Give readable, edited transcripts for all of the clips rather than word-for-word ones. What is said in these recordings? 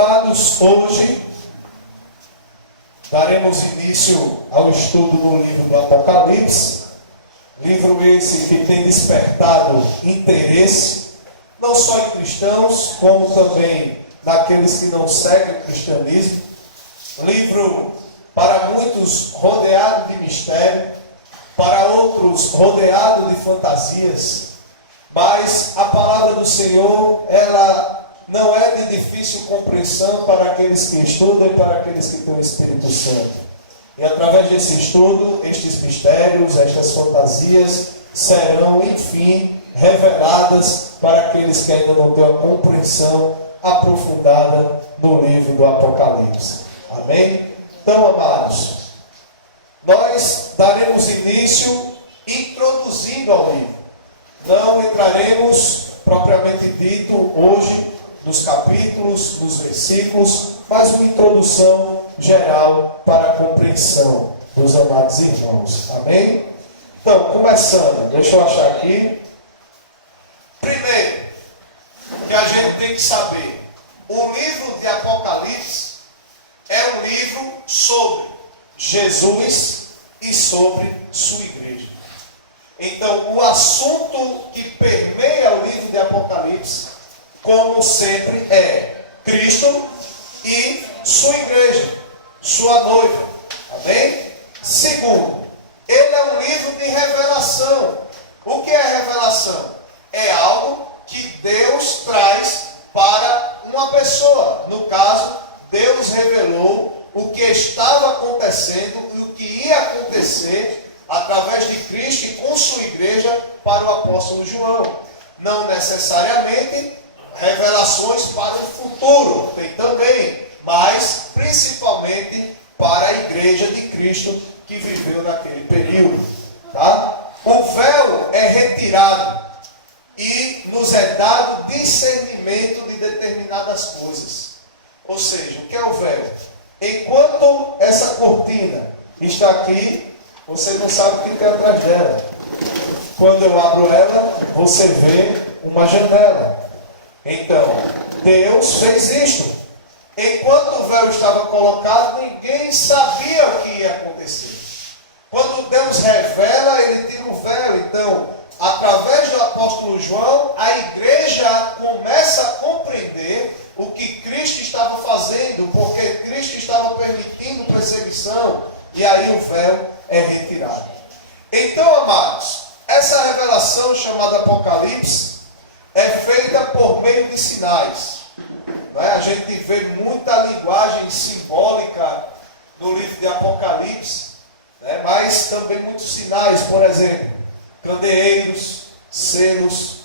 amados, hoje daremos início ao estudo do livro do Apocalipse, livro esse que tem despertado interesse, não só em cristãos, como também naqueles que não seguem o cristianismo. Livro para muitos rodeado de mistério, para outros rodeado de fantasias, mas a palavra do Senhor, ela não é de difícil compreensão para aqueles que estudam e para aqueles que têm o Espírito Santo. E através desse estudo, estes mistérios, estas fantasias serão, enfim, reveladas para aqueles que ainda não têm a compreensão aprofundada no livro do Apocalipse. Amém? Então, amados, nós daremos início introduzindo ao livro. Não entraremos, propriamente dito, hoje nos capítulos, nos versículos, mas uma introdução geral para a compreensão dos amados irmãos. Amém? Então, começando, deixa eu achar aqui. Primeiro, que a gente tem que saber, o livro de Apocalipse é um livro sobre Jesus e sobre sua igreja. Então, o assunto que permeia o livro de Apocalipse, como sempre, é Cristo e sua igreja, sua noiva. Amém? Segundo, ele é um livro de revelação. O que é revelação? É algo que Deus traz para uma pessoa. No caso, Deus revelou o que estava acontecendo e o que ia acontecer através de Cristo e com sua igreja para o apóstolo João. Não necessariamente revelações para o futuro, tem também, mas principalmente para a igreja de Cristo que viveu naquele período. Tá? O véu é retirado e nos é dado discernimento de determinadas coisas. Ou seja, o que é o véu? Enquanto essa cortina está aqui, você não sabe o que tem atrás dela. Quando eu abro ela, você vê uma janela. Então, Deus fez isto. Enquanto o véu estava colocado, ninguém sabia o que ia acontecer. Quando Deus revela, ele tira o véu. Então, através do apóstolo João, a igreja começa a compreender o que Cristo estava fazendo, porque Cristo estava permitindo perseguição, e aí o véu é retirado. Então, amados, essa revelação chamada Apocalipse é feita por meio de sinais. Não é? A gente vê muita linguagem simbólica no livro de Apocalipse, né? Mas também muitos sinais, por exemplo, candeeiros, selos,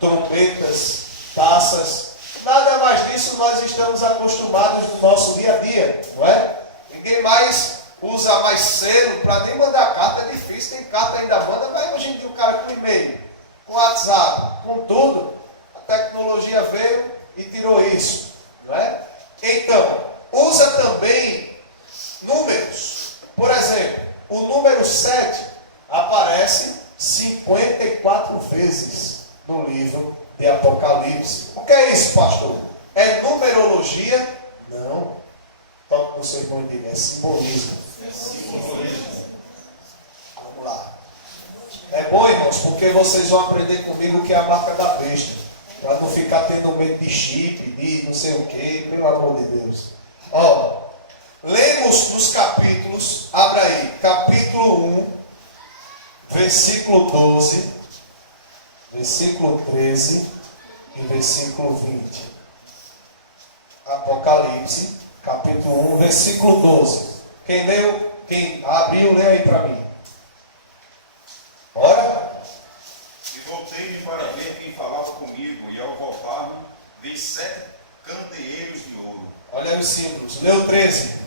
trombetas, taças. Nada mais disso nós estamos acostumados no nosso dia a dia, não é? Ninguém mais usa mais selo para nem mandar carta, é difícil, tem carta ainda manda, mas hoje em dia o cara com e-mail, com WhatsApp, com tudo, a tecnologia veio e tirou isso, não é? Então, usa também números. Por exemplo, o número 7 aparece 54 vezes no livro de Apocalipse. O que é isso, pastor? É numerologia? Não. Toque no seu irmão e diga, é simbolismo. É simbolismo. Vamos lá. É bom, irmãos, porque vocês vão aprender comigo o que é a marca da besta. Para não ficar tendo medo de chip, de não sei o que, pelo amor de Deus. Ó, lemos nos capítulos, abra aí, capítulo 1, versículo 12, versículo 13 e versículo 20. Apocalipse, capítulo 1, versículo 12. Quem leu, quem abriu, lê aí para mim. Ora. E voltei-me para ver quem falava comigo, e ao voltar-me, vi 7 candeeiros de ouro. Olha aí os símbolos. Leu 13.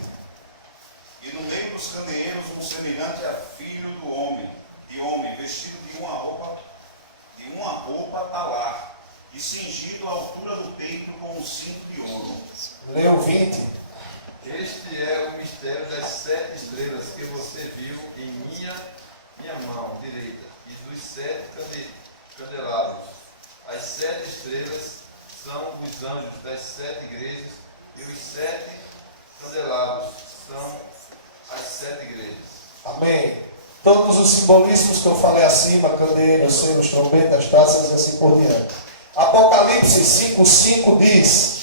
E no meio dos candeeiros um semelhante a filho do homem, vestido de uma roupa talar, e cingido à altura do peito com um cinto de ouro. Leu 20. Este é o mistério das 7 estrelas que você viu em minha mão direita, e dos 7 candelabros. As 7 estrelas são os anjos das 7 igrejas, e os os simbolismos que eu falei acima, candeeiros, selos, trombetas, taças e assim por diante. Apocalipse 5:5 diz: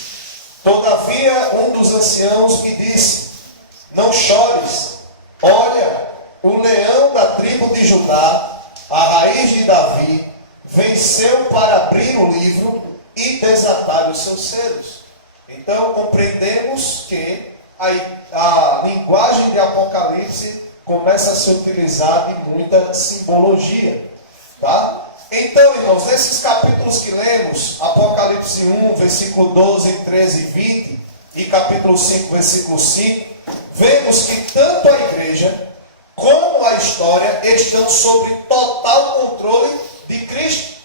todavia um dos anciãos me disse, não chores, olha, o leão da tribo de Judá, a raiz de Davi, venceu para abrir o livro e desatar os seus selos. Então compreendemos que a linguagem de Apocalipse começa a ser utilizada em muita simbologia, tá? Então, irmãos, nesses capítulos que lemos, Apocalipse 1, versículo 12, 13 e 20, e capítulo 5, versículo 5, vemos que tanto a igreja como a história estão sob total controle de Cristo.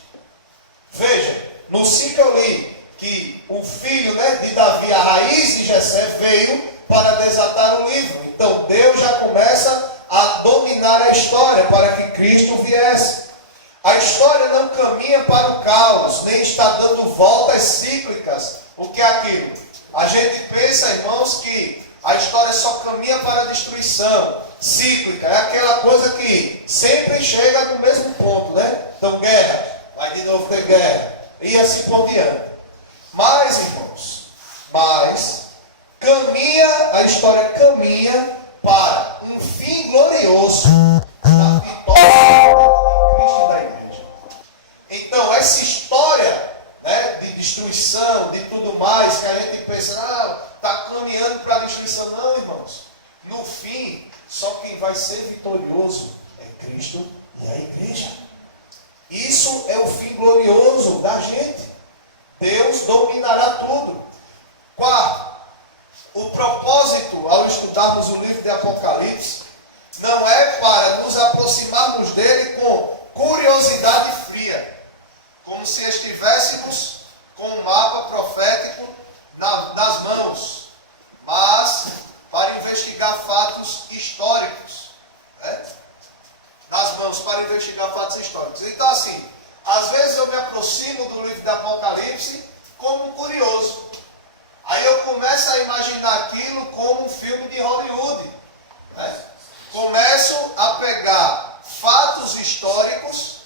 Veja, no 5 eu li que o filho de Davi, a raiz de Jessé, veio para desatar o livro. Então Deus já começa a dominar a história para que Cristo viesse. A história não caminha para o caos, nem está dando voltas cíclicas. O que é aquilo? A gente pensa, irmãos, que a história só caminha para a destruição, cíclica. É aquela coisa que sempre chega no mesmo ponto, né? Então guerra, vai de novo ter guerra, e assim por diante. Mas, irmãos, a história caminha para um fim glorioso da vitória de Cristo e da igreja. Então, essa história de destruição, de tudo mais, que a gente pensa, está caminhando para a destruição. Não, irmãos. No fim, só quem vai ser vitorioso é Cristo e a igreja. Isso é o fim glorioso da gente. Deus dominará tudo. Quarto, o propósito ao estudarmos o livro de Apocalipse não é para nos aproximarmos dele com curiosidade fria, como se estivéssemos com um mapa profético nas mãos, mas para investigar fatos históricos. Nas mãos, para investigar fatos históricos. Então, assim, às vezes eu me aproximo do livro de Apocalipse como um curioso. Aí eu começo a imaginar aquilo como um filme de Hollywood. Começo a pegar fatos históricos,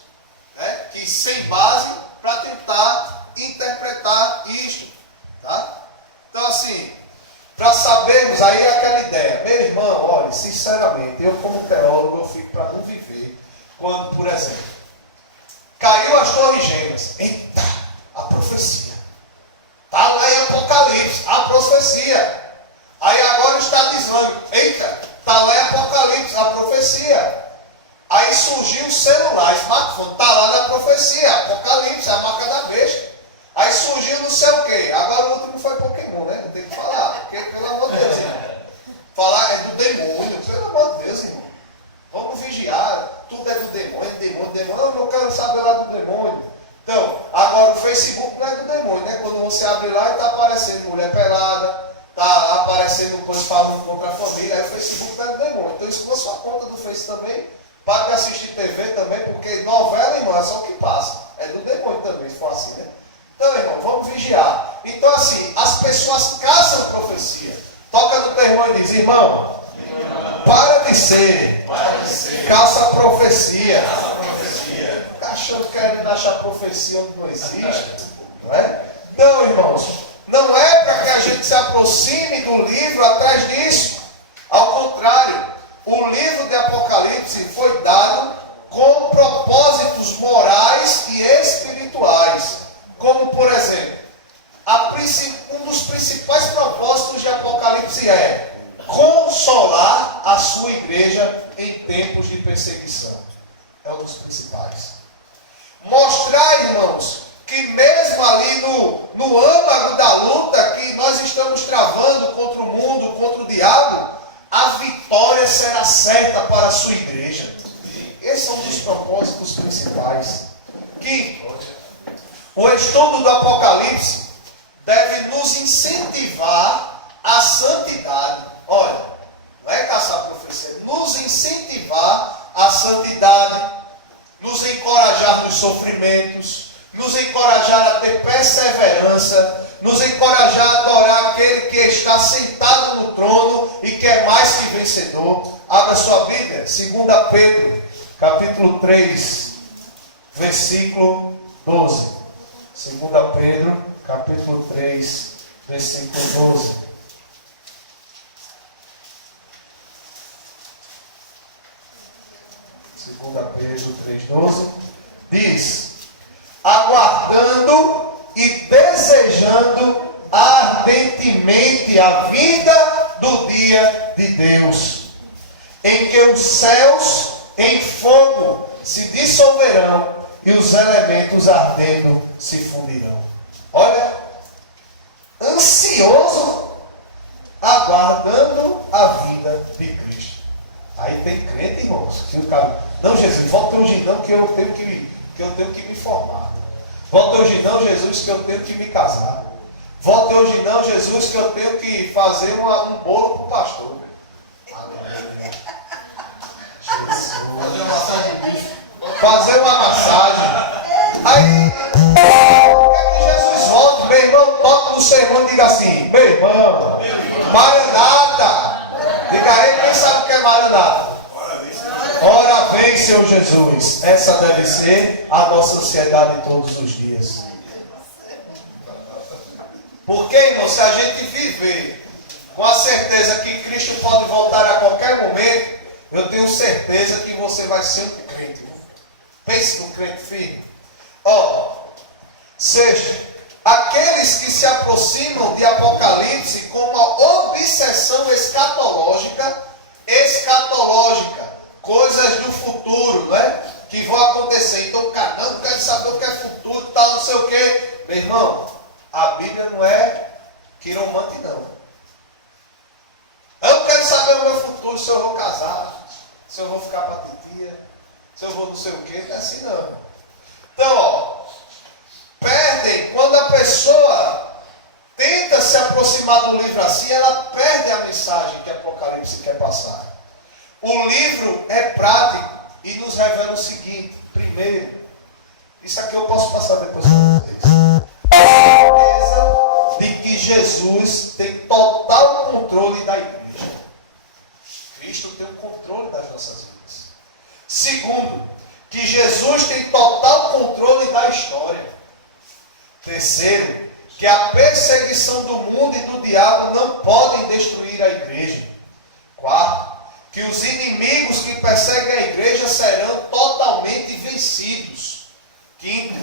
que sem base, para tentar interpretar isto. Tá? Então, assim, para sabermos, aí é aquela ideia. Meu irmão, olha, sinceramente, eu como teólogo, eu fico para não viver quando, por exemplo, caiu as torres gêmeas. Eita, a profecia. Está lá em Apocalipse, a profecia. Aí agora o Estado Islâmico. Eita, está lá em Apocalipse, a profecia. Aí surgiu o celular, smartphone, está lá na profecia, Apocalipse, a marca da besta. Aí surgiu não sei o quê. Agora o último foi Pokémon, né? Eu tenho que falar, porque pelo amor de Deus, irmão. Falar é do demônio, pelo amor de Deus, irmão. Vamos vigiar, tudo é do demônio. Eu não quero saber lá do demônio. Então, agora o Facebook não é do demônio, né? Quando você abre lá e está aparecendo mulher pelada, está aparecendo coisa falando contra a família, aí o Facebook não é do demônio. Então, exclua sua conta do Face também, para de assistir TV também, porque novela, irmão, é só o que passa. É do demônio também, se for assim, né? Então, irmão, vamos vigiar. Então, assim, as pessoas caçam profecia. Toca no terror e diz, irmão, para de ser. Caça a profecia. Está achando querendo achar profecia onde não existe? Não é? Não, irmãos, não é para que a gente se aproxime do livro atrás disso. Ao contrário, o livro de Apocalipse foi dado com propósitos morais e espirituais. Como, por exemplo, um dos principais propósitos de Apocalipse é consolar a sua igreja em tempos de perseguição. É um dos principais. Mostrar, irmãos, que mesmo ali no âmago da luta que nós estamos travando contra o mundo, contra o diabo, a vitória será certa para a sua igreja. Esse é um dos propósitos principais. Quinto, o estudo do Apocalipse deve nos incentivar à santidade. Olha, não é caçar profecia, nos incentivar à santidade, nos encorajar nos sofrimentos, nos encorajar a ter perseverança, nos encorajar a adorar aquele que está sentado no trono e que é mais que vencedor. Abra sua Bíblia, 2 Pedro, capítulo 3, versículo 12. 2 Pedro, capítulo 3, versículo 12. Pedro 3,12 diz: aguardando e desejando ardentemente a vinda do dia de Deus, em que os céus em fogo se dissolverão e os elementos ardendo se fundirão. Olha, ansioso, aguardando a vinda de Cristo. Aí tem crente, irmãos, que o cara, não, Jesus, volta hoje não, que eu tenho que me formar. Volta hoje não, Jesus, que eu tenho que me casar. Volta hoje não, Jesus, que eu tenho que fazer um bolo para o pastor. Aleluia. Jesus. Fazer uma massagem bicho. Fazer uma massagem. Aí, quer que Jesus volte, meu irmão, toque no sermão e diga assim: meu irmão, Maranata. Diga aí, quem sabe o que é Maranata? Ora vem, Senhor Jesus. Essa deve ser a nossa ansiedade todos os dias. Porque, irmão, se a gente viver com a certeza que Cristo pode voltar a qualquer momento, eu tenho certeza que você vai ser um crente. Pense no crente firme. Seja, aqueles que se aproximam de Apocalipse com uma obsessão escatológica, coisas do futuro, né? Que vão acontecer. Então, cara, não quero saber o que é futuro, tal, não sei o quê. Meu irmão, a Bíblia não é quiromante, não. Eu quero saber o meu futuro, se eu vou casar, se eu vou ficar para titia, se eu vou não sei o quê, não é assim não. Então, perdem, quando a pessoa tenta se aproximar do livro assim, ela perde a mensagem que Apocalipse quer passar. O livro é prático e nos revela o seguinte: primeiro, isso aqui eu posso passar depois para vocês. A certeza de que Jesus tem total controle da igreja. Cristo tem o controle das nossas vidas. Segundo, que Jesus tem total controle da história. Terceiro, que a perseguição do mundo e do diabo não podem destruir a igreja. Quarto, que os inimigos que perseguem a igreja serão totalmente vencidos. Quinto,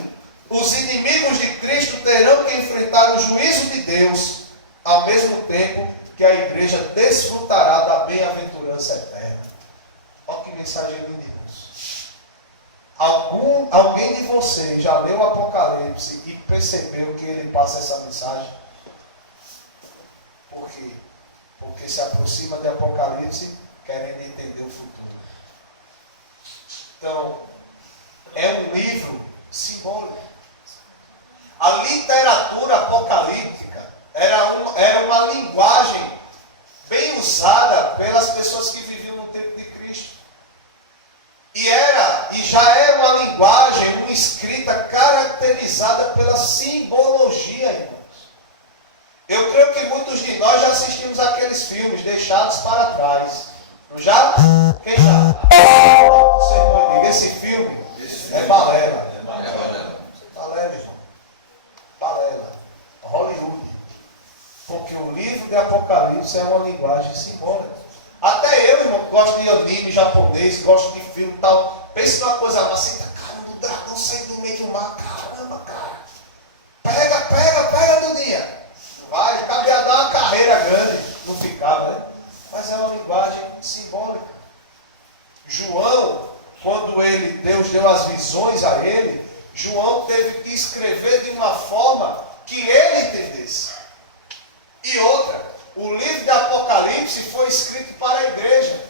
os inimigos de Cristo terão que enfrentar o juízo de Deus, ao mesmo tempo que a igreja desfrutará da bem-aventurança eterna. Olha que mensagem linda, irmãos. Alguém de vocês já leu o Apocalipse e percebeu que ele passa essa mensagem? Por quê? Porque se aproxima de Apocalipse querendo entender o futuro. Então, é um livro simbólico. A literatura apocalíptica era uma linguagem bem usada pelas pessoas que viviam no tempo de Cristo. E já era uma linguagem, uma escrita caracterizada pela simbologia, irmãos. Eu creio que muitos de nós já assistimos aqueles filmes Deixados para Trás. Não já? Quem já? Senhor, diga, esse filme é balela. Balela, irmão. Balela. Hollywood. Porque o livro de Apocalipse é uma linguagem simbólica. Até eu, irmão, gosto de anime japonês, gosto de filme e tal. Pensa numa coisa assim, cara, o dragão saindo do meio do mar. Caramba, cara. Pega, Dudinha. Vai, cabia dar uma carreira grande. Não ficava, né? Mas é uma linguagem simbólica. João, quando Deus deu as visões a ele, João teve que escrever de uma forma que ele entendesse. E outra, o livro de Apocalipse foi escrito para a igreja.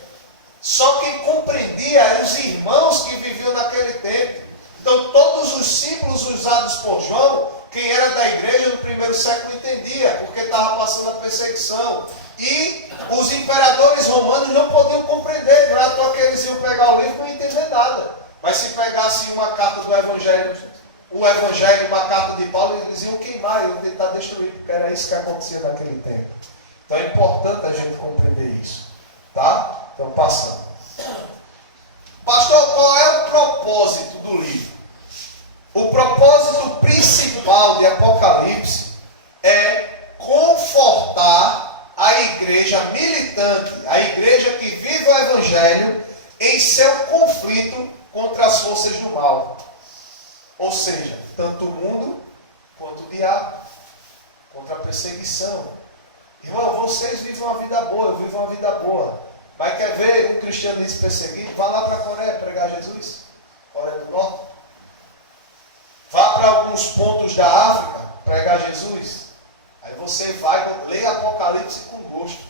Só quem compreendia eram os irmãos que viviam naquele tempo. Então todos os símbolos usados por João, quem era da igreja no primeiro século entendia, porque estava passando a perseguição. E os imperadores romanos não podiam compreender, não é à toa que eles iam pegar o livro e não entender nada. Mas se pegasse uma carta do Evangelho, uma carta de Paulo, eles iam queimar, iam tentar destruir, porque era isso que acontecia naquele tempo. Então é importante a gente compreender isso. Tá? Então passando. Pastor, qual militante, a igreja que vive o Evangelho em seu conflito contra as forças do mal. Ou seja, tanto o mundo quanto o diabo, contra a perseguição. Irmão, vocês vivem uma vida boa, eu vivo uma vida boa. Mas quer ver um cristianismo perseguido? Vá lá para a Coreia pregar Jesus. Coreia do Norte. Vá para alguns pontos da África pregar Jesus. Aí você vai, lê Apocalipse com gosto.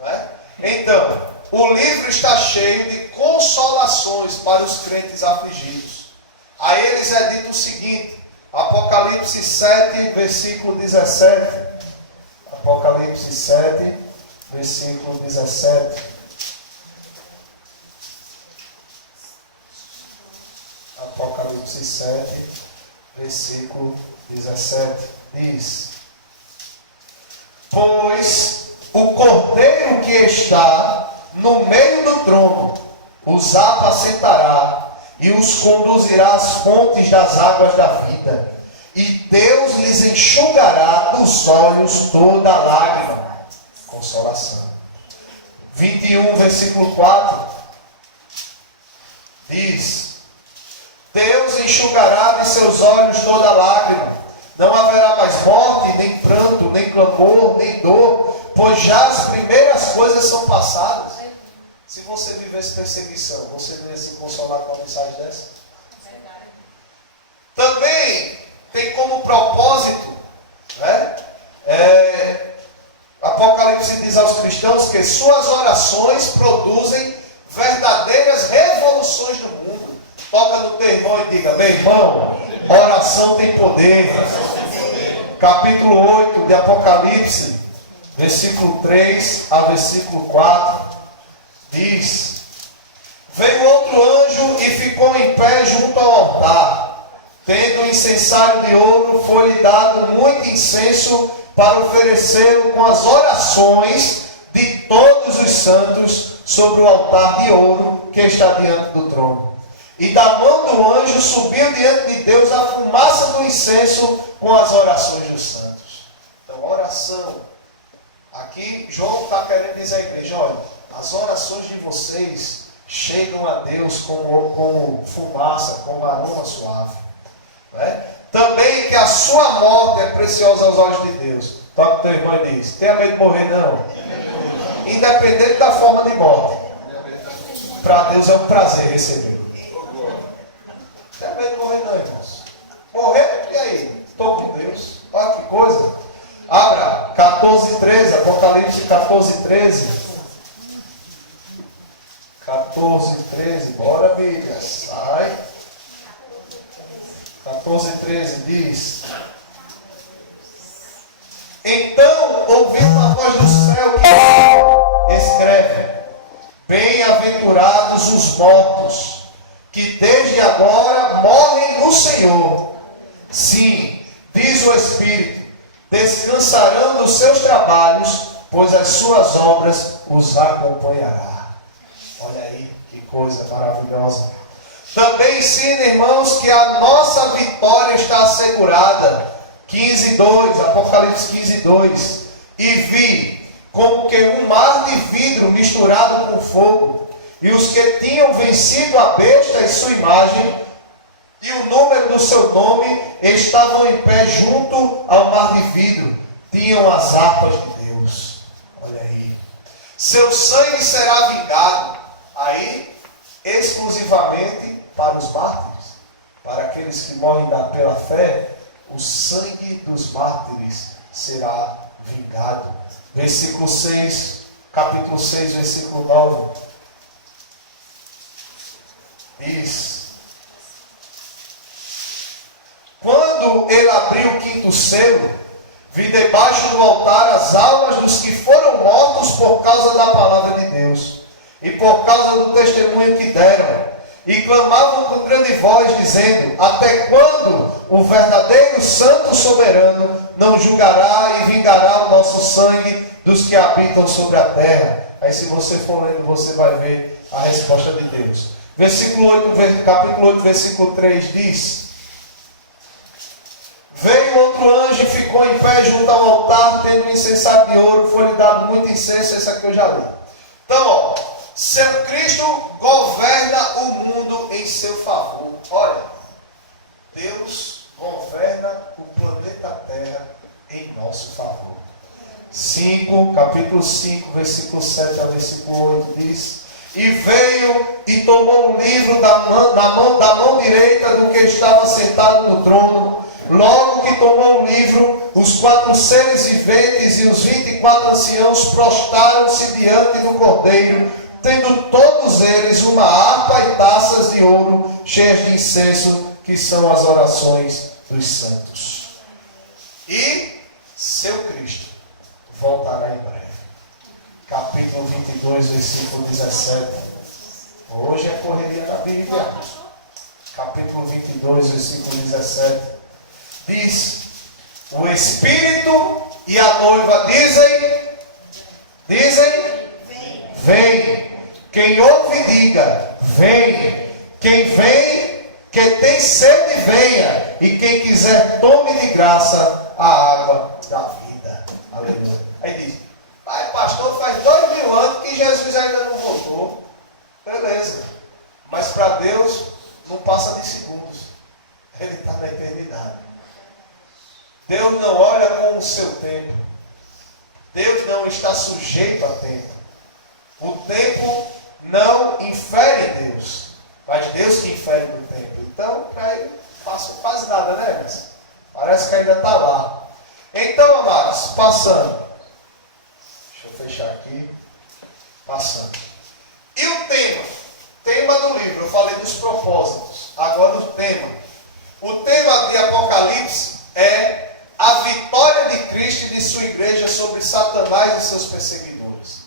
Não é? Então, o livro está cheio de consolações para os crentes afligidos. A eles é dito o seguinte, Apocalipse 7, versículo 17. Apocalipse 7, versículo 17. Apocalipse 7, versículo 17. Diz: Pois o cordeiro que está no meio do trono os apacentará e os conduzirá às fontes das águas da vida, e Deus lhes enxugará dos olhos toda lágrima. Consolação. 21, versículo 4. Diz: Deus enxugará de seus olhos toda lágrima. Não haverá mais morte, nem pranto, nem clamor, nem dor, pois já as primeiras coisas são passadas. Se você vivesse perseguição, você não ia se consolar com uma mensagem dessa? Também tem como propósito, né? Apocalipse diz aos cristãos que suas orações produzem verdadeiras revoluções no mundo. Toca no teu irmão e diga: meu irmão, oração tem poder. Capítulo 8 de Apocalipse, versículo 3 a versículo 4, diz: Veio outro anjo e ficou em pé junto ao altar. Tendo um incensário de ouro, foi-lhe dado muito incenso para oferecê-lo com as orações de todos os santos sobre o altar de ouro que está diante do trono. E da mão do anjo subiu diante de Deus a fumaça do incenso com as orações dos santos. Então, oração. Aqui, João está querendo dizer à igreja: olha, as orações de vocês chegam a Deus como fumaça, como aroma suave. Né? Também que a sua morte é preciosa aos olhos de Deus. Toca o teu irmão e diz: tenha medo de morrer, não. Independente da forma de morte. Para Deus é um prazer recebê-lo. Não tem medo de morrer, não, irmãos. Morrer, e aí? Estou com Deus. Olha que coisa. Abra 14:13, Apocalipse 14:13. 14:13, bora, Bíblia, sai. 14:13 diz: Então ouvi uma voz do céu que escreve: Bem-aventurados os mortos, que desde agora morrem no Senhor. Sim, diz o Espírito, descansarão dos seus trabalhos, pois as suas obras os acompanhará. Olha aí, que coisa maravilhosa. Também ensina, irmãos, que a nossa vitória está assegurada. 15:2, Apocalipse 15:2. E vi como que um mar de vidro misturado com fogo, e os que tinham vencido a besta e sua imagem, e o número do seu nome, estavam em pé junto ao mar de vidro, tinham as harpas de Deus. Olha aí. Seu sangue será vingado, aí, exclusivamente para os mártires, para aqueles que morrem pela fé, o sangue dos mártires será vingado. Versículo 6, capítulo 6, versículo 9, diz: Quando ele abriu o quinto selo, vi debaixo do altar as almas dos que foram mortos por causa da palavra de Deus e por causa do testemunho que deram, e clamavam com grande voz, dizendo: Até quando o verdadeiro santo soberano não julgará e vingará o nosso sangue dos que habitam sobre a terra? Aí, se você for lendo, você vai ver a resposta de Deus. Versículo 8, capítulo 8, versículo 3 diz: Veio outro anjo e ficou em pé junto ao altar, tendo um incensário de ouro, foi-lhe dado muito incenso, esse aqui eu já li. Então, ó, seu Cristo governa o mundo em seu favor. Olha, Deus governa o planeta Terra em nosso favor. Capítulo 5, versículo 7 ao versículo 8 diz: E veio e tomou o livro da mão direita do que estava sentado no trono. Logo que tomou o livro, os 4 seres viventes e os 24 anciãos prostraram-se diante do Cordeiro, tendo todos eles uma harpa e taças de ouro cheias de incenso, que são as orações dos santos. E seu Cristo voltará em breve. Capítulo 22, versículo 17. Hoje é correria da Bíblia. Capítulo 22, versículo 17. Diz: o Espírito e a noiva dizem, vem. Quem ouve, diga, vem. Quem vem, que tem sede, venha. E quem quiser, tome de graça a água da vida. Aleluia. Aí diz: pai, pastor, faz 2000 anos que Jesus ainda não voltou. Beleza. Mas para Deus não passa de segundos. Ele está na eternidade. Deus não olha com o seu tempo. Deus não está sujeito a tempo. O tempo não infere Deus. Mas Deus que infere no tempo. Então, para ele, quase nada, né? Mas parece que ainda está lá. Então, amados, passando. Deixa eu fechar aqui. Passando. E o tema? Tema do livro. Eu falei dos propósitos. Agora o tema. O tema de Apocalipse é a vitória de Cristo e de sua igreja sobre Satanás e seus perseguidores.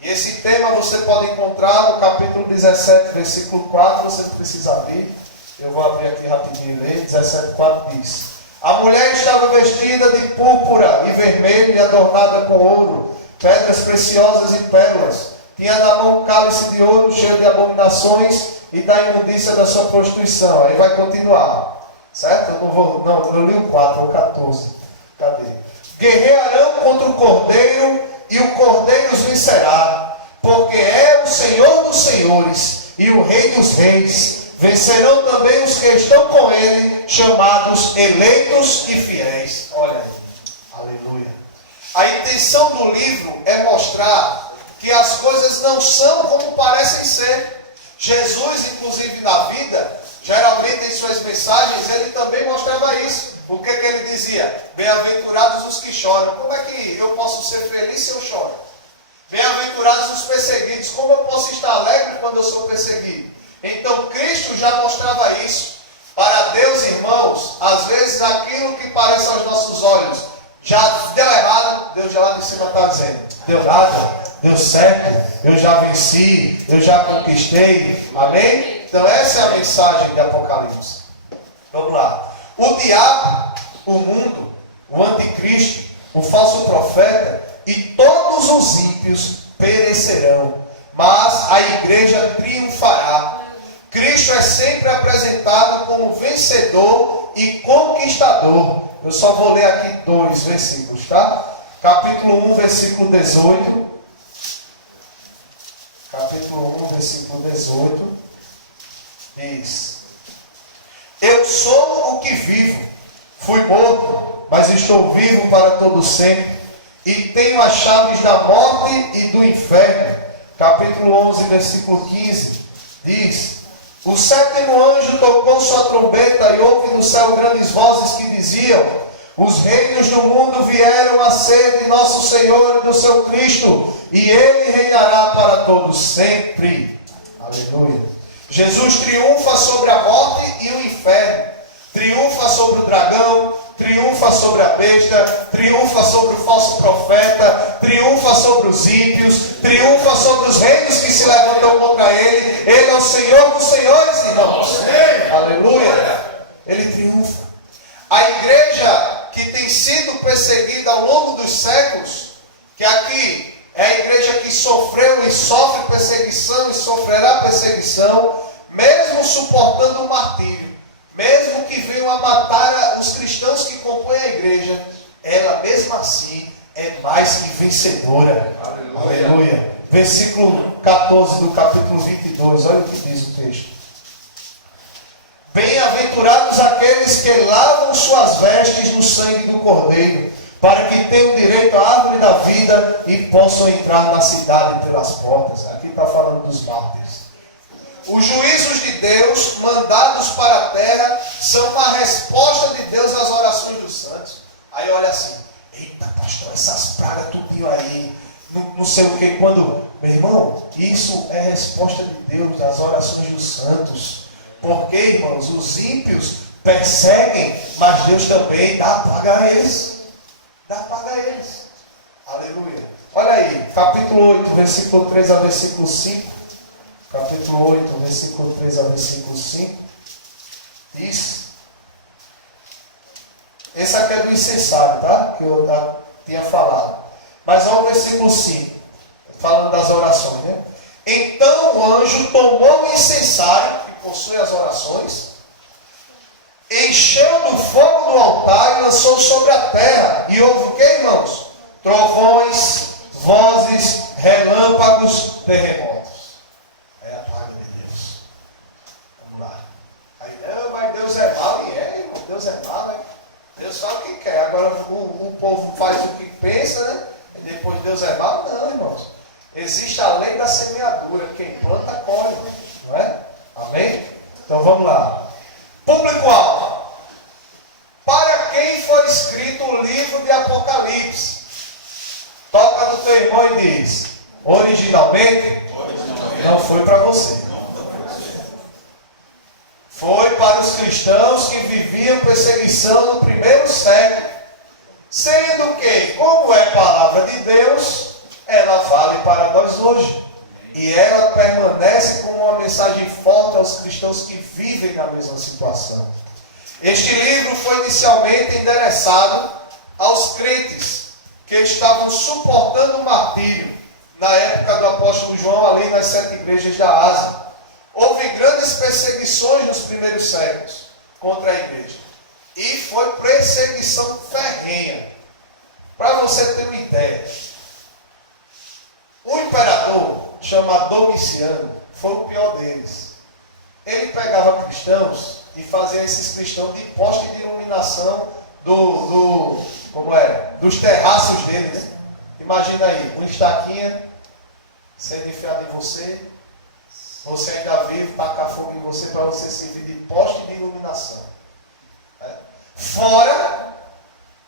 E esse tema você pode encontrar no capítulo 17, versículo 4. Você não precisa abrir. Eu vou abrir aqui rapidinho e ler. 17,4 diz: a mulher estava vestida de púrpura e vermelho e adornada com ouro, pedras preciosas e pérolas. Tinha na mão um cálice de ouro cheio de abominações e da imundícia da sua prostituição. Aí vai continuar. Certo? Eu li o 4, o 14. Cadê? Guerrearão contra o Cordeiro e o Cordeiro os vencerá, porque é o Senhor dos senhores e o Rei dos reis. Vencerão também os que estão com ele, chamados eleitos e fiéis. Olha aí. Aleluia. A intenção do livro é mostrar que as coisas não são como parecem ser. Jesus, inclusive na vida, geralmente em suas mensagens, ele também mostrava isso. O que ele dizia? Bem-aventurados os que choram. Como é que eu posso ser feliz se eu choro? Bem-aventurados os perseguidos. Como eu posso estar alegre quando eu sou perseguido? Então Cristo já mostrava isso. Para Deus, irmãos, às vezes aquilo que parece aos nossos olhos já deu errado, Deus já lá de cima está dizendo: deu nada, deu certo, eu já venci, eu já conquistei. Amém? Então essa é a mensagem de Apocalipse. Vamos lá. O diabo, o mundo, o anticristo, o falso profeta e todos os ímpios perecerão, mas a igreja triunfará. Cristo é sempre apresentado como vencedor e conquistador. Eu só vou ler aqui 2 versículos, tá? Capítulo 1, versículo 18. Capítulo 1, versículo 18. Diz: eu sou o que vivo, fui morto, mas estou vivo para todo sempre, e tenho as chaves da morte e do inferno. Capítulo 11, versículo 15, diz: o 7º anjo tocou sua trombeta, e houve do céu grandes vozes que diziam: os reinos do mundo vieram a ser de nosso Senhor e do seu Cristo, e ele reinará para todos sempre. Aleluia. Jesus triunfa sobre a morte e o inferno, triunfa sobre o dragão, triunfa sobre a besta, triunfa sobre o falso profeta, triunfa sobre os ímpios, triunfa sobre os reinos que se levantam contra ele. Ele é o Senhor dos senhores, irmãos. Aleluia. Ele triunfa. A igreja que tem sido perseguida ao longo dos séculos, que aqui é a igreja que sofreu e sofre perseguição e sofrerá perseguição, mesmo suportando o martírio. mesmo que venham a matar os cristãos que compõem a igreja, ela mesmo assim é mais que vencedora. Aleluia. Aleluia. Versículo 14 do capítulo 22, olha o que diz o texto. Bem-aventurados aqueles que lavam suas vestes no sangue do Cordeiro, para que tenham direito à árvore da vida e possam entrar na cidade pelas portas. Aqui está falando dos mártires. Os juízos de Deus mandados para a terra são uma resposta de Deus às orações dos santos. Aí olha assim, eita pastor, essas pragas tudinho aí, não sei o que, quando... Meu irmão, isso é resposta de Deus às orações dos santos. Porque, irmãos, os ímpios perseguem, mas Deus também dá paga a eles. Dá paga a eles. Aleluia. Olha aí, capítulo 8, versículo 3 a versículo 5. Capítulo 8, versículo 3 a versículo 5. Diz. Esse aqui é do incensário, tá? Que eu tinha falado. Mas olha o versículo 5. Falando das orações, né? Então o anjo tomou o incensário, que possui as orações, encheu do fogo do altar e lançou sobre a terra. E houve o que, irmãos? Trovões, vozes, relâmpagos, terremotos. É a palavra de Deus. Vamos lá. Aí, não, mas Deus é mau. E é, irmão, Deus é mau, né? Deus sabe o que quer. Agora o povo faz o que pensa, né? E depois Deus é mau. Não, irmãos. Existe a lei da semeadura. Quem planta, colhe. Não é? Amém? Então vamos lá. Público-alvo. Para quem foi escrito o livro de Apocalipse? Toca no teu irmão e diz: originalmente não foi para você. Foi para os cristãos que viviam perseguição no primeiro século. Sendo que, como é palavra de Deus, ela vale para nós hoje. E ela permanece como uma mensagem forte aos cristãos que vivem na mesma situação. Este livro foi inicialmente endereçado aos crentes que estavam suportando o martírio na época do apóstolo João, ali nas 7 igrejas da Ásia. Houve grandes perseguições nos primeiros séculos contra a igreja. E foi perseguição ferrenha. Para você ter uma ideia, o imperador, chamado Domiciano, foi o pior deles. Ele pegava cristãos e fazia esses cristãos de poste de iluminação dos terraços dele, né? Imagina aí, uma estaquinha sendo enfiada em você, você ainda vivo, tacar fogo em você para você servir de poste de iluminação. Fora,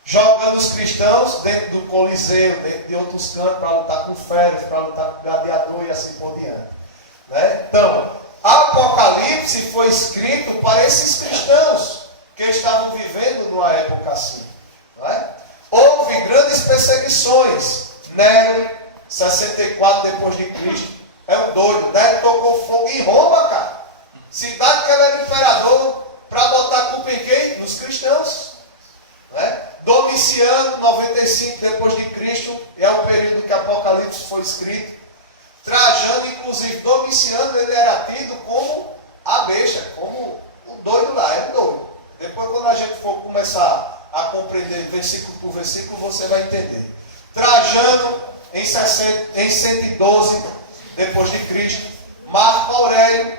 jogando os cristãos dentro do Coliseu, dentro de outros cantos, para lutar com feras, para lutar com gladiador e assim por diante. Então, Apocalipse foi escrito para esses cristãos que estavam vivendo numa época assim. Houve grandes perseguições. Nero, 64 depois de Cristo, é um doido. Nero tocou fogo em Roma, cara. Cidade que ele era imperador, para botar a culpa em quem? Nos cristãos. Domiciano, 95 depois de Cristo, é o período que Apocalipse foi escrito. Trajano, inclusive, Domiciano, ele era tido como a besta, como o doido lá, é o doido. Depois, quando a gente for começar a compreender versículo por versículo, você vai entender. Trajano, em 112 depois de Cristo. Marco Aurélio,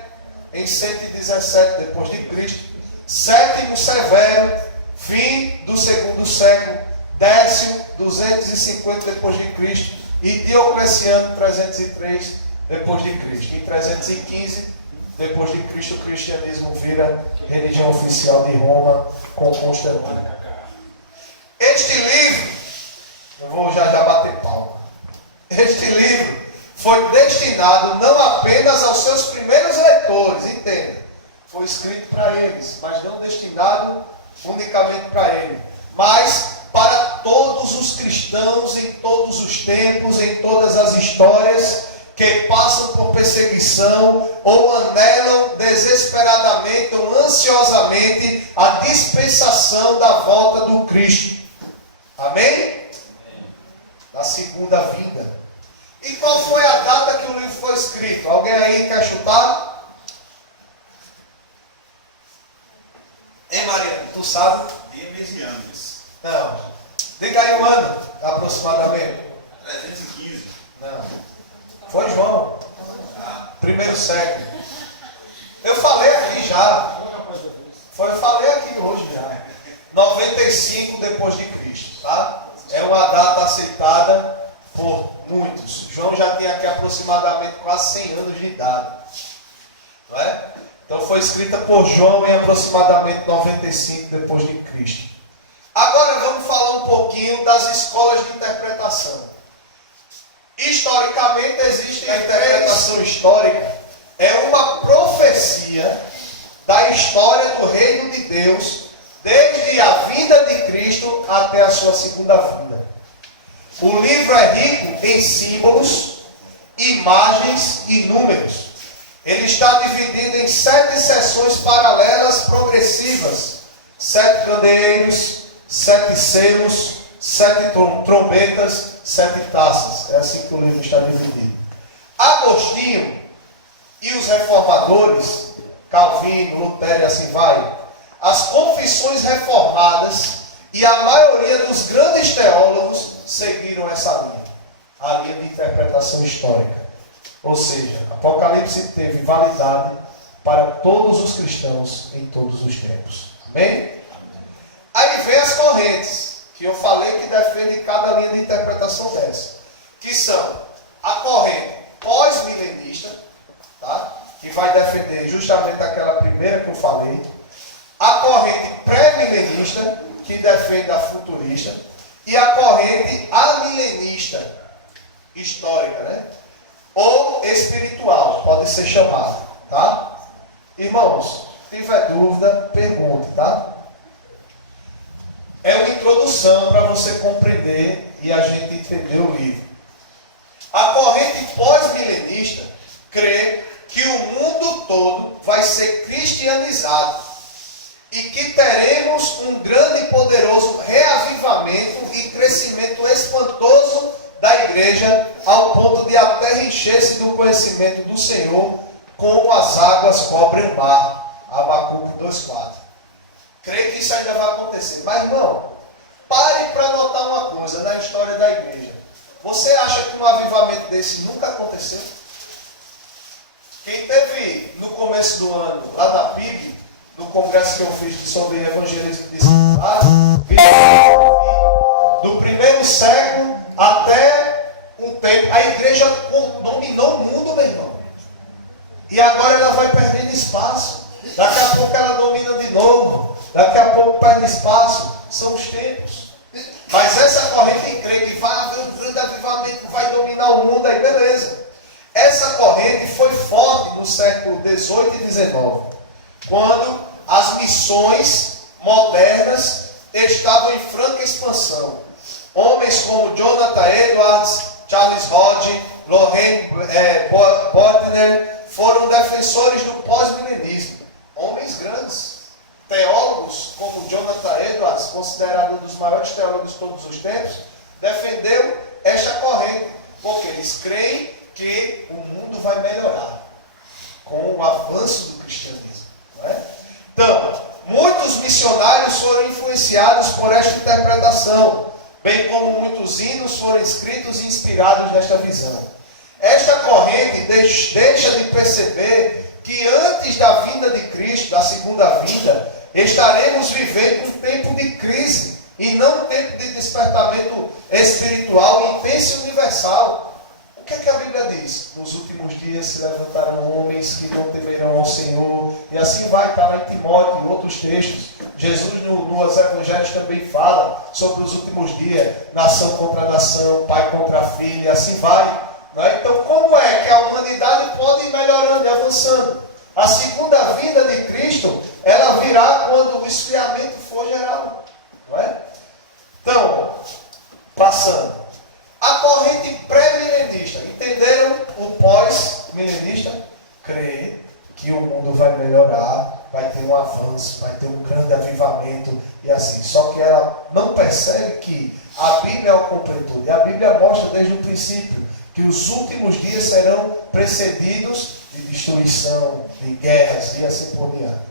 em 117 depois de Cristo. Sétimo Severo, fim do segundo século. Décio, 250 depois de Cristo. E Diocleciano, 303 depois de Cristo. Em 315 depois de Cristo, o cristianismo vira religião oficial de Roma com Constantino. Este livro, eu vou já bater palma. Este livro foi destinado não apenas aos seus primeiros leitores, entenda. Foi escrito para eles, mas não destinado unicamente para eles, mas para todos os cristãos em todos os tempos, em todas as histórias que passam por perseguição ou anelam desesperadamente ou ansiosamente a dispensação da volta do Cristo. Amém? Da segunda vinda. E qual foi a data que o livro foi escrito? Alguém aí quer chutar? sabe? De Mesiânides. Não. Diga aí o ano, aproximadamente. 315. Não. Foi João. Tá? Primeiro século. Eu falei aqui já. Eu falei aqui hoje já. 95 depois de Cristo, tá? É uma data aceitada por muitos. João já tinha aqui aproximadamente quase 100 anos de idade. Não é? Então foi escrita por João em aproximadamente 95 depois de Cristo. Agora vamos falar um pouquinho das escolas de interpretação. Historicamente existe a interpretação histórica. É uma profecia da história do reino de Deus, desde a vinda de Cristo até a sua segunda vinda. O livro é rico em símbolos, imagens e números. Ele está dividido em 7 seções paralelas progressivas, 7 candeeiros, 7 selos, 7 trombetas, 7 taças. É assim que o livro está dividido. Agostinho e os reformadores, Calvino, Lutero e assim vai, as confissões reformadas e a maioria dos grandes teólogos seguiram essa linha, a linha de interpretação histórica. Ou seja, Apocalipse teve validade para todos os cristãos em todos os tempos. Amém? Aí vem as correntes, que eu falei que defende cada linha de interpretação dessa, que são a corrente pós-milenista, tá? Que vai defender justamente aquela primeira que eu falei, a corrente pré-milenista, que defende a futurista, e a corrente amilenista, histórica, né? Ou espiritual, pode ser chamada, tá? Irmãos, se tiver dúvida, pergunte, tá? É uma introdução para você compreender e a gente entender o livro. A corrente pós-milenista crê que o mundo todo vai ser cristianizado e que teremos um grande e poderoso reavivamento e crescimento espantoso da igreja ao ponto de a terra encher-se do conhecimento do Senhor como as águas cobrem o mar. Abacuque 2,4. Creio que isso ainda vai acontecer. Mas, irmão, pare para notar uma coisa da história da igreja. Você acha que um avivamento desse nunca aconteceu? Quem teve no começo do ano, lá na PIB, no congresso que eu fiz sobre evangelismo discipular, do primeiro século até um tempo, a igreja dominou o mundo, meu irmão. E agora ela vai perdendo espaço. Daqui a pouco ela domina de novo. Daqui a pouco perde espaço. São os tempos. Mas essa corrente crê que vai haver um grande avivamento que vai dominar o mundo, aí beleza. Essa corrente foi forte no século XVIII e XIX, quando as missões modernas estavam em franca expansão. Homens como Jonathan Edwards, Charles Hodge, Loren Boertner foram defensores do pós-milenismo. Homens grandes. Teólogos como Jonathan Edwards, considerado um dos maiores teólogos de todos os tempos, defendeu esta corrente, porque eles creem que o mundo vai melhorar com o avanço do cristianismo. Não é? Então, muitos missionários foram influenciados por esta interpretação, bem como muitos hinos foram escritos e inspirados nesta visão. Esta corrente deixa de perceber que antes da vinda de Cristo, da segunda vinda, estaremos vivendo um tempo de crise e não um tempo de despertamento espiritual intenso e universal. O que é que a Bíblia diz? Nos últimos dias se levantarão homens que não temerão ao Senhor, e assim vai estar lá em Timóteo, em outros textos. Jesus nos evangelhos também fala sobre os últimos dias, nação contra nação, pai contra filho, e assim vai. Não é? Então, como é que a humanidade pode ir melhorando e avançando? A segunda vinda de Cristo, ela virá quando o esfriamento for geral. Não é? Então, passando. A corrente pré-milenista, entenderam o pós-milenista? Crê que o mundo vai melhorar, vai ter um avanço, vai ter um grande avivamento e assim. Só que ela não percebe que a Bíblia é uma completude. A Bíblia mostra desde o princípio que os últimos dias serão precedidos de destruição, de guerras e assim por diante.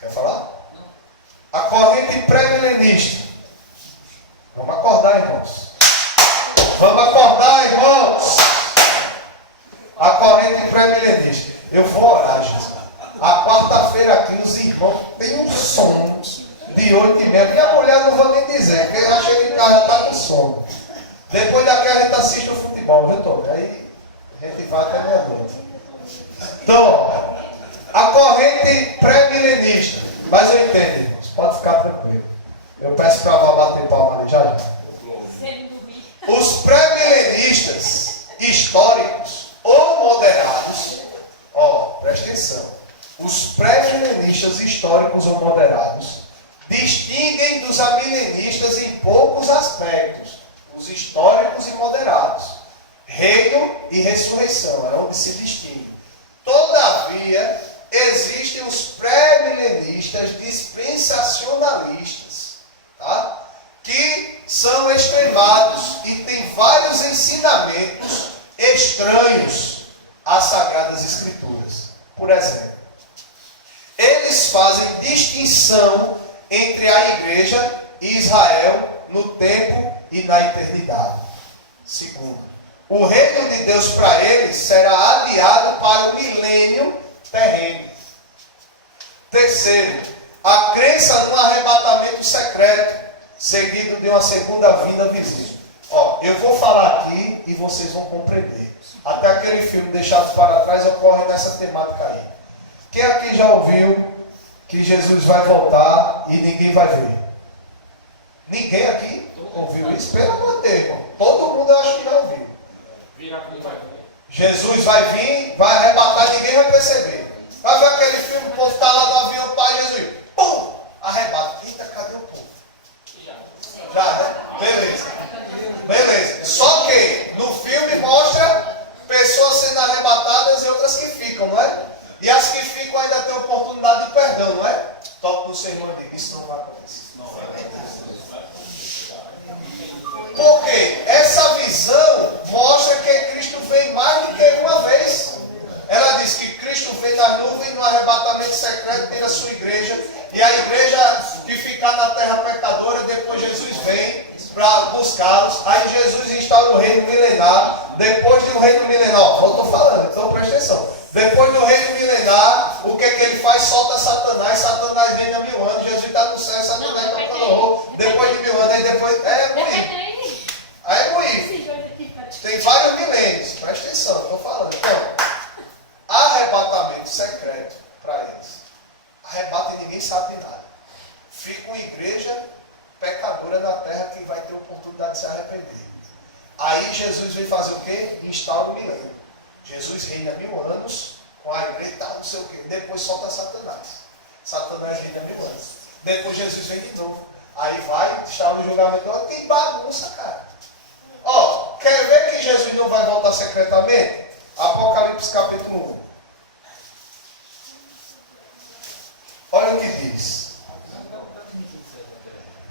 Quer falar? Não A corrente pré-milenista. Vamos acordar, irmãos. Vamos acordar, irmãos. A corrente pré-milenista. Eu vou orar, Jesus. A quarta-feira aqui, os irmãos têm um sono de 8h30. Minha mulher não vou nem dizer, porque ela chega em casa e está com sono. Depois daqui a gente assiste o futebol, viu, Tom? Aí a gente vai até meia-noite. Então, a corrente pré-milenista. Mas eu entendo, irmãos. Pode ficar tranquilo. Eu peço para a bater palma ali, já já. Os pré-milenistas históricos ou moderados, presta atenção. Os pré-milenistas históricos ou moderados distinguem dos amilenistas em poucos aspectos. Os históricos e moderados. Reino e ressurreição, é onde se distingue. Todavia, existem os pré-milenistas dispensacionalistas, tá? Que são extremados e têm vários ensinamentos estranhos às Sagradas Escrituras. Por exemplo, eles fazem distinção entre a igreja e Israel no tempo e na eternidade. Segundo, o reino de Deus para eles será adiado para o milênio terreno. Terceiro, a crença no arrebatamento secreto, seguido de uma segunda vinda visível. Eu vou falar aqui e vocês vão compreender. Até aquele filme Deixados para Trás ocorre nessa temática aí. Quem aqui já ouviu que Jesus vai voltar e ninguém vai ver? Ninguém aqui ouviu isso? Pelo amor de Deus, irmão. Todo mundo eu acho que já ouviu. Jesus vai vir, vai arrebatar, ninguém vai perceber. Vai ver aquele filme, o povo está lá no avião, Pai Jesus, pum, arrebata. Eita, cadê o povo? Já, né? Beleza. Só que no filme mostra pessoas sendo arrebatadas e outras que ficam, não é? E as que ficam ainda têm oportunidade de perdão, não é? Toque no Senhor e diga, isso não vai acontecer. Porque essa visão mostra que Cristo vem mais do que uma vez. Ela diz que Cristo vem na nuvem no arrebatamento secreto, tira a sua igreja. E a igreja que ficar na terra pecadora, depois Jesus vem para buscá-los. Aí Jesus instaura o reino milenar. Depois do reino milenar, eu estou falando, então presta atenção. Depois do reino milenar, o que ele faz? Solta Satanás. Satanás reina 1000 anos. Jesus está no céu, Satanás está no horror. Depois de 1000 anos, aí depois. Aí é moído. Tem vários milênios. Presta atenção, estou falando. Então, arrebatamento secreto para eles. Arrebata e ninguém sabe de nada. Fica uma igreja pecadora da terra que vai ter oportunidade de se arrepender. Aí Jesus vem fazer o quê? Instaura o milênio. Jesus reina 1000 anos com a igreja, não sei o quê. Depois solta Satanás. Satanás reina 1000 anos. Depois Jesus vem de novo. Aí vai, instaura o julgamento. Tem bagunça, cara. Quer ver que Jesus não vai voltar secretamente? Apocalipse capítulo 1. Olha o que diz.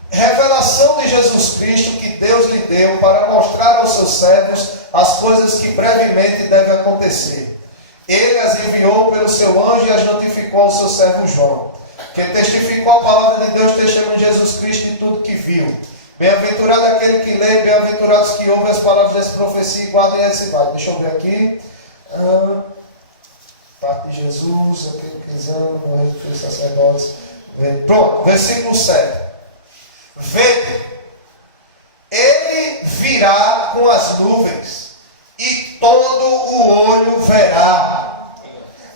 Revelação de Jesus Cristo que Deus lhe deu para mostrar aos seus servos as coisas que brevemente devem acontecer. Ele as enviou pelo seu anjo e as notificou ao seu servo João, que testificou a palavra de Deus, testemunho de Jesus Cristo em tudo que viu. Bem-aventurado aquele que lê, bem-aventurados que ouvem as palavras dessa profecia e guardem esse vai. Deixa eu ver aqui. Parte de Jesus, aquele que exame, morreu do filho sacerdotes. Pronto, versículo 7. Vede, ele virá com as nuvens, e todo o olho verá,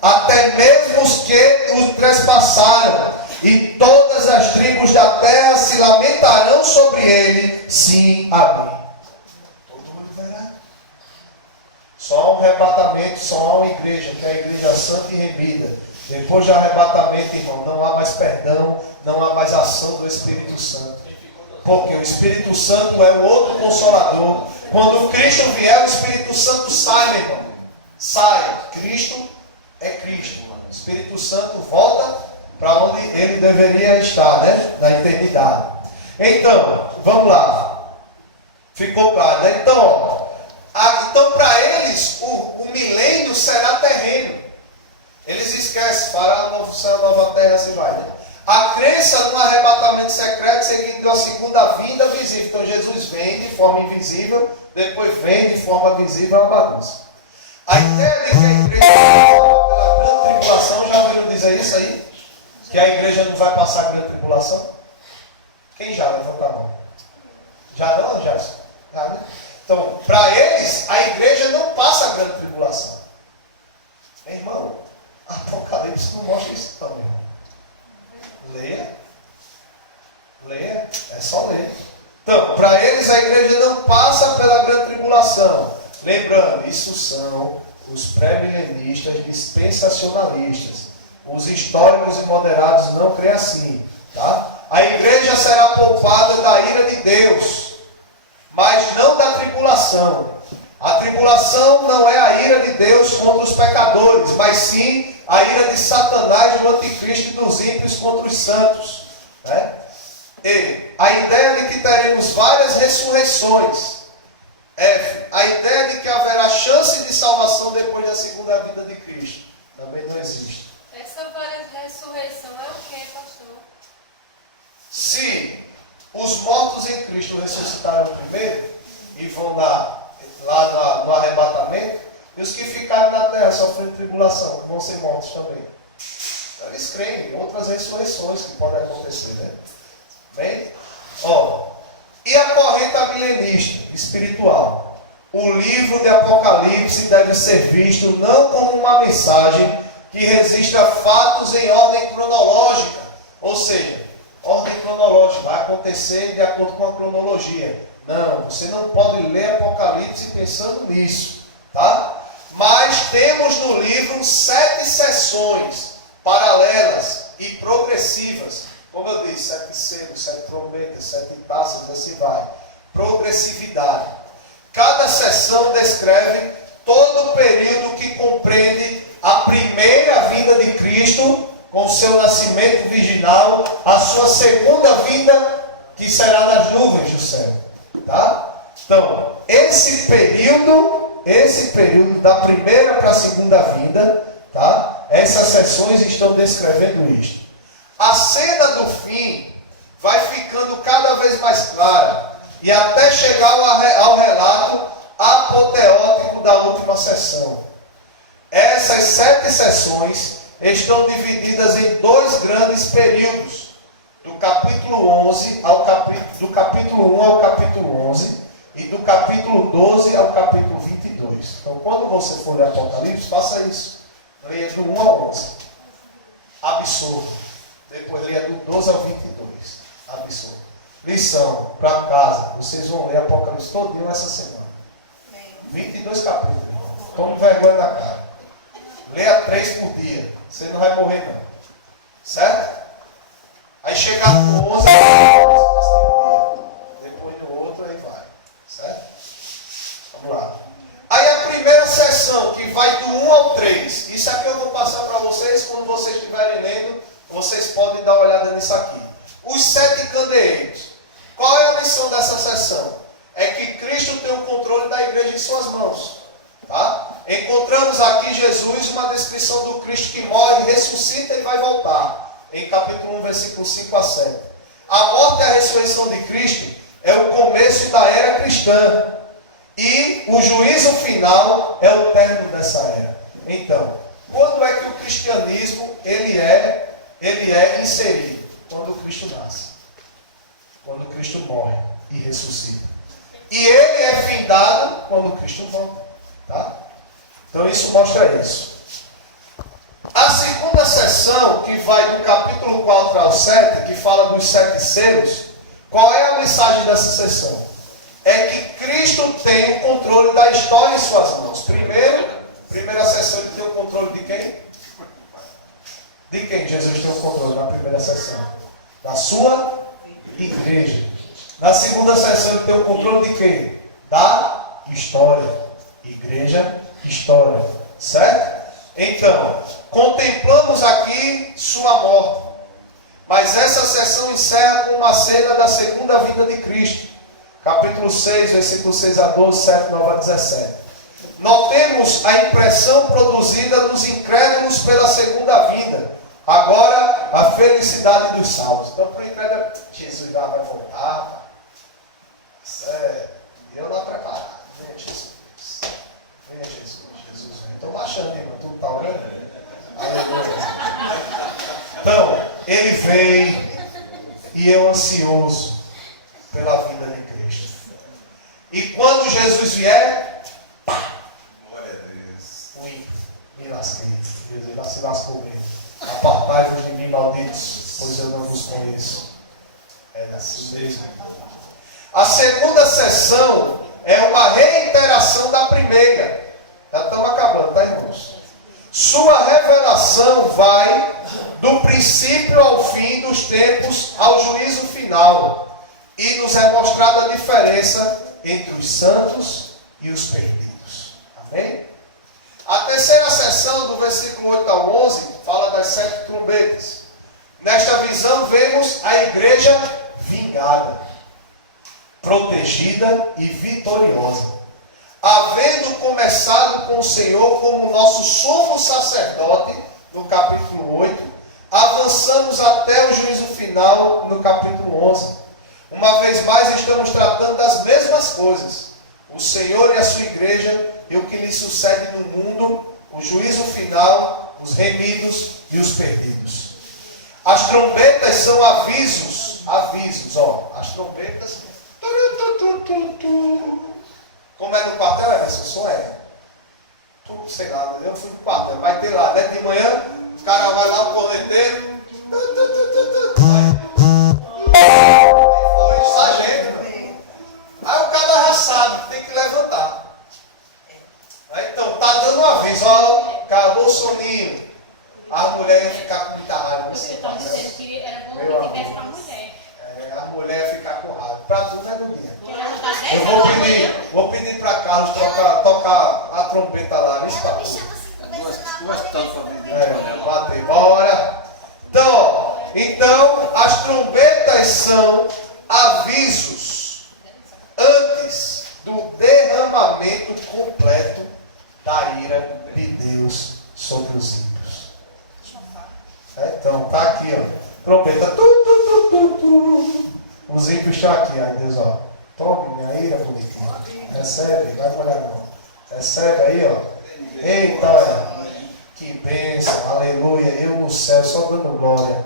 até mesmo os que os trespassaram, e todas as tribos da terra se lamentarão sobre ele. Sim, amém. Todo mundo verá. Só há um arrebatamento, só há uma igreja, que é a igreja santa e remida. Depois do arrebatamento, irmão, não há mais perdão, não há mais ação do Espírito Santo. Porque o Espírito Santo é o outro consolador. Quando Cristo vier, o Espírito Santo sai, meu irmão. Sai. Cristo é Cristo, mano. O Espírito Santo volta para onde ele deveria estar, né? Na eternidade. Então, vamos lá. Ficou claro, né? Então, para eles, o milênio será terreno. Eles esquecem, para a novo céu, nova terra, assim vai, né? A crença no arrebatamento secreto seguindo a segunda vinda visível. Então Jesus vem de forma invisível, depois vem de forma visível, é uma bagunça. A ideia de que a igreja pela grande tribulação, já ouviram dizer isso aí? Que a igreja não vai passar a grande tribulação? Quem já levanta a mão? Já não, já? Então, para eles, a igreja não passa a grande tribulação. Meu irmão, Apocalipse não mostra isso não, meu irmão. Leia. Leia, é só ler. Então, para eles a igreja não passa pela grande tribulação. Lembrando, isso são os pré-milenistas dispensacionalistas. Os históricos e moderados não creem assim. Tá? A igreja será poupada da ira de Deus, mas não da tribulação. A tribulação não é a ira de Deus contra os pecadores, mas sim a ira de Satanás, do anticristo e dos ímpios contra os santos. Né? E a ideia de que teremos várias ressurreições. A ideia de que haverá chance de salvação depois da segunda vinda de Cristo também não existe. Essa ressurreição é o que, pastor? Se os mortos em Cristo ressuscitaram primeiro e vão lá no arrebatamento, e os que ficaram na terra sofrendo tribulação vão ser mortos também. Então, eles creem em outras ressurreições que podem acontecer. Né? Bem? E a corrente milenista espiritual? O livro de Apocalipse deve ser visto não como uma mensagem que registra fatos em ordem cronológica, ou seja, ordem cronológica, vai acontecer de acordo com a cronologia. Não, você não pode ler Apocalipse pensando nisso, tá? Mas temos no livro 7 seções paralelas e progressivas. Como eu disse, 7 selos, 7 trombetas, 7 taças, assim vai. Progressividade. Cada seção descreve todo o período que compreende a primeira vinda de Cristo, com seu nascimento virginal, a sua segunda vinda, que será nas nuvens do céu. Tá? Então, esse período da primeira para a segunda vinda, tá? Essas seções estão descrevendo isto. A cena do fim vai ficando cada vez mais clara, e até chegar ao relato apoteótico da última sessão. Essas 7 sessões estão divididas em 2 grandes períodos, do capítulo 11 do capítulo 1 ao capítulo 11 e do capítulo 12 ao capítulo 22. Então, quando você for ler Apocalipse, faça isso. Leia do 1 ao 11. Absorva. Depois leia do 12 ao 22. Absorva. Lição para casa. Vocês vão ler Apocalipse todinho essa semana. 22 capítulos. Tome vergonha da cara. Leia 3 por dia. Você não vai morrer não. Certo? Aí chegar no 11, depois no outro, aí vai. Certo? Vamos lá. Aí a primeira sessão, que vai do 1 ao 3. Isso aqui eu vou passar para vocês. Quando vocês estiverem lendo, vocês podem dar uma olhada nisso aqui. Os 7 candeeiros. Qual é a missão dessa sessão? É que Cristo tem o controle da igreja em suas mãos. Tá? Encontramos aqui em Jesus uma descrição do Cristo que morre, ressuscita e vai voltar. Em capítulo 1, versículo 5 a 7. A morte e a ressurreição de Cristo é o começo da era cristã. E o juízo final é o término dessa era. Então, quando é que o cristianismo ele é inserido? Quando Cristo nasce. Quando Cristo morre e ressuscita. E ele é findado quando Cristo volta. Tá? Então isso mostra isso. A segunda sessão, que vai do capítulo 4 ao 7, que fala dos 7 selos, qual é a mensagem dessa sessão? É que Cristo tem o controle da história em suas mãos. Primeira sessão, ele tem o controle de quem? De quem Jesus tem o controle na primeira sessão? Da sua igreja. Na segunda sessão, ele tem o controle de quem? Da história. Igreja, história. Certo? Então, contemplamos aqui sua morte. Mas essa sessão encerra com uma cena da segunda vinda de Cristo. Capítulo 6, versículo 6 a 12, 7, 9 a 17. Notemos a impressão produzida nos incrédulos pela segunda vinda. Agora, a felicidade dos salvos. Então, para o incrédulo, Jesus já vai voltar. Eu lá preparado. Venha Jesus. Venha Jesus. Jesus vem. Estou baixando, irmão. Tu está orando? Aleluia. Então, ele vem e eu ansioso pela vinda de Cristo. E quando Jesus vier, Glória a Deus. o ímpio, me lasquei. Jesus já se lascou mesmo. Apartai-vos de mim, malditos, pois eu não vos conheço. É assim mesmo. A segunda sessão é uma reiteração da primeira. Já estamos acabando, tá, irmãos? Sua revelação vai do princípio ao fim dos tempos ao juízo final. E nos é mostrada a diferença entre os santos e os perdidos. Amém? A terceira sessão, do versículo 8 ao 11, fala das 7 trombetas. Nesta visão, vemos a igreja vingada, protegida e vitoriosa. Havendo começado com o Senhor como nosso sumo sacerdote, no capítulo 8, avançamos até o juízo final, no capítulo 11. Uma vez mais, estamos tratando das mesmas coisas. O Senhor e a sua igreja, e o que lhe sucede no mundo, o juízo final, os remidos e os perdidos. As trombetas são avisos, ó. As trombetas, como é no quartel, esse som é. Sei lá, eu fui no quartel, vai ter lá, né? De manhã, os caras vão lá, o corneteiro, foi sargento. Aí o cara já sabe, tem que levantar. Então, tá dando um aviso, ó, acabou o soninho. A mulher ia ficar com muita raiva. Porque eu estava dizendo que era bom que tivesse para a mulher. A mulher ia ficar com raiva. Pra tudo é do dia. Porque ela está 10 Eu horas da manhã. vou pedir para Carlos tocar a trompeta lá. Ela me chama assim, conversando Duas na tampas cabeça. dentro. Bater, bora. Então, as trombetas são avisos antes do derramamento completo da ira de Deus sobre os ímpios. Então, tá aqui, ó. Trompeta. Os ímpios estão aqui, aí Deus, ó. Tome minha ira, bonitinho. Recebe, vai molhar a mão. Recebe aí, ó. Eita, olha. Que bênção, aleluia. Eu no céu, só dando glória.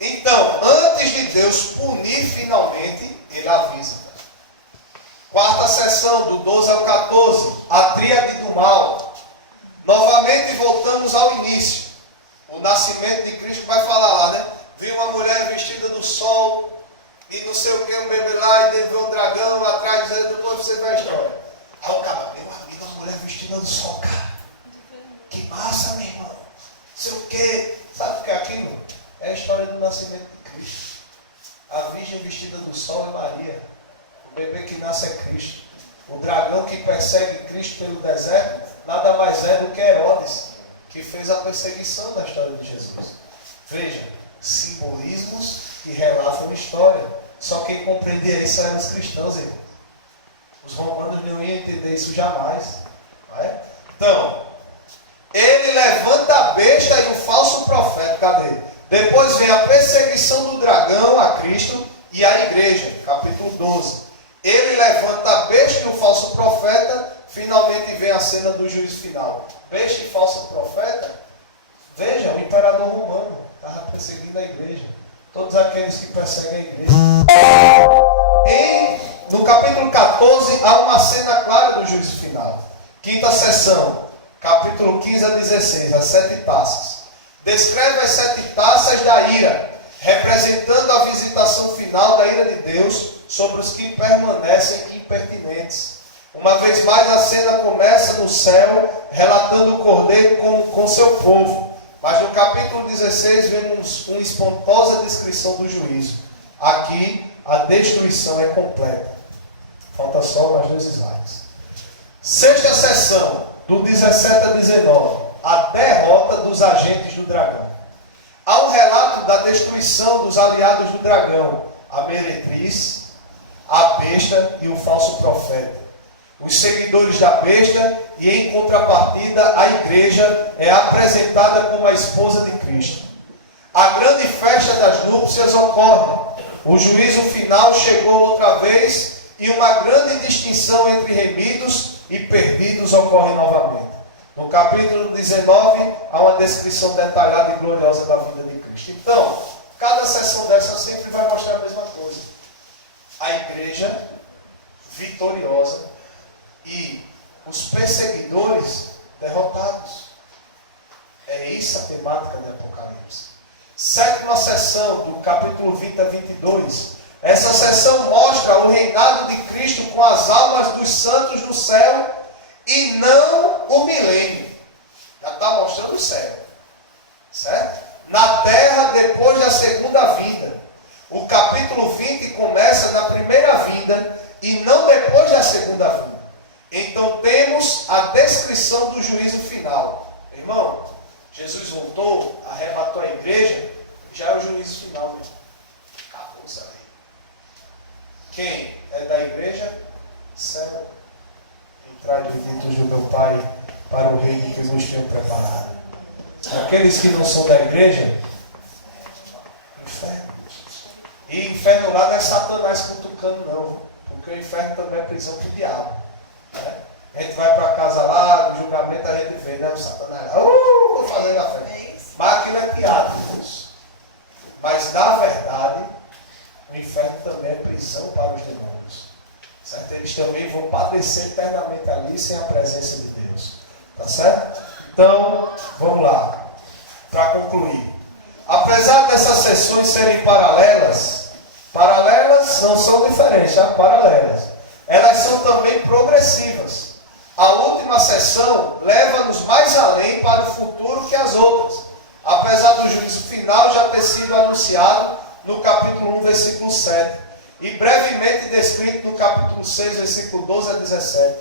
Então, antes de Deus punir finalmente, ele avisa. Quarta sessão, do 12 ao 14, a tríade do mal. Novamente voltamos ao início. O nascimento de Cristo vai falar lá, né? Viu uma mulher vestida do sol e não sei o que, um bebê lá, e viu um dragão lá atrás, dizendo, depois você vai a história. Aí o cara, meu amigo, uma mulher vestida do sol, cara. Que massa, meu irmão. Não sei o que. Sabe o que é aquilo? É a história do nascimento de Cristo. A virgem vestida do sol é Maria. O bebê que nasce é Cristo. O dragão que persegue Cristo pelo deserto nada mais é do que Herodes, que fez a perseguição da história de Jesus. Veja, simbolismos que relatam a história. Só quem compreendia isso eram os cristãos, irmão. Os romanos não iam entender isso jamais. Não é? Então, ele levanta a besta e o falso profeta. Cadê? Depois vem a perseguição do dragão a Cristo e a igreja. Capítulo 12. Ele levanta a besta e o falso profeta. Finalmente vem a cena do juízo final. Besta e falso profeta. Veja, o imperador romano estava perseguindo a igreja. Todos aqueles que perseguem a igreja. No capítulo 14 há uma cena clara do juízo final. Quinta sessão, capítulo 15 a 16, as 7 taças. Descreve as 7 taças da ira, representando a visitação final da ira de Deus sobre os que permanecem impertinentes. Uma vez mais a cena começa no céu, relatando o Cordeiro com seu povo. Mas no capítulo 16 vemos uma espantosa descrição do juízo. Aqui a destruição é completa. Falta só mais 2 slides. Sexta sessão, do 17 a 19. A derrota dos agentes do dragão. Há um relato da destruição dos aliados do dragão. A meretriz, a besta e o falso profeta. os seguidores da besta, e em contrapartida a igreja é apresentada como a esposa de Cristo. A grande festa das núpcias ocorre. O juízo final chegou outra vez e uma grande distinção entre remidos e perdidos ocorre novamente. No capítulo 19 há uma descrição detalhada e gloriosa da vida de Cristo. Então, cada sessão dessa sempre vai mostrar a mesma coisa. A igreja vitoriosa e os perseguidores derrotados. É isso a temática do Apocalipse. Sétima sessão, do capítulo 20 a 22. Essa sessão mostra o reinado de Cristo com as almas dos santos no céu e não o milênio. Já está mostrando o céu. Certo? Na terra depois da segunda vinda. O capítulo 20 começa na primeira vinda e não depois da segunda vinda. Então temos a descrição do juízo final. Irmão, Jesus voltou, arrebatou a igreja, já é o juízo final mesmo. Acabou isso aí. Quem é da igreja? Céu. Entrai benditos do meu Pai para o reino que vos tenho preparado. Aqueles que não são da igreja, inferno. E inferno lá não é Satanás cutucando, não. Porque o inferno também é prisão do diabo. Né? A gente vai para casa lá, no julgamento a gente vê, né? O Satanás, vou fazer a fé. Mas aquilo é teatro, Deus. Mas na verdade, o inferno também é prisão para os demônios. Certo? Eles também vão padecer eternamente ali sem a presença de Deus. Tá certo? Então, vamos lá. Para concluir. Apesar dessas sessões serem paralelas não são diferentes, tá? Paralelas. Elas são também progressivas. A última sessão leva-nos mais além para o futuro que as outras. Apesar do juízo final já ter sido anunciado no capítulo 1, versículo 7. E brevemente descrito no capítulo 6, versículo 12 a 17.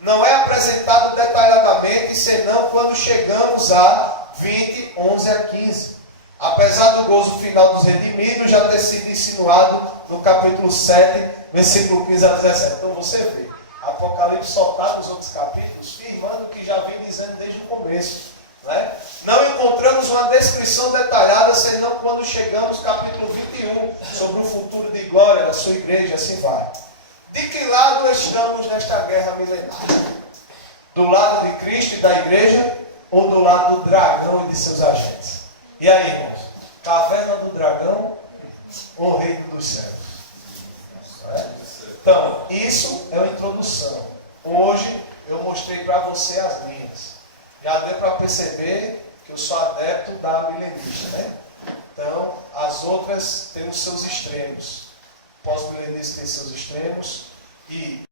Não é apresentado detalhadamente, senão quando chegamos a 20, 11 a 15. Apesar do gozo final dos redimidos já ter sido insinuado no capítulo 7, versículo 15 a 17. Então você vê, Apocalipse só está nos outros capítulos, firmando o que já vem dizendo desde o começo. Né? Não encontramos uma descrição detalhada, senão quando chegamos ao capítulo 21, sobre o futuro de glória da sua igreja, assim vai. De que lado estamos nesta guerra milenária? Do lado de Cristo e da igreja, ou do lado do dragão e de seus agentes? E aí, irmãos? Caverna do dragão ou reino dos céus? Então, isso é uma introdução. Hoje eu mostrei para você as linhas. Já deu para perceber que eu sou adepto da milenista, né? Então, as outras têm os seus extremos. Pós-milenista tem seus extremos e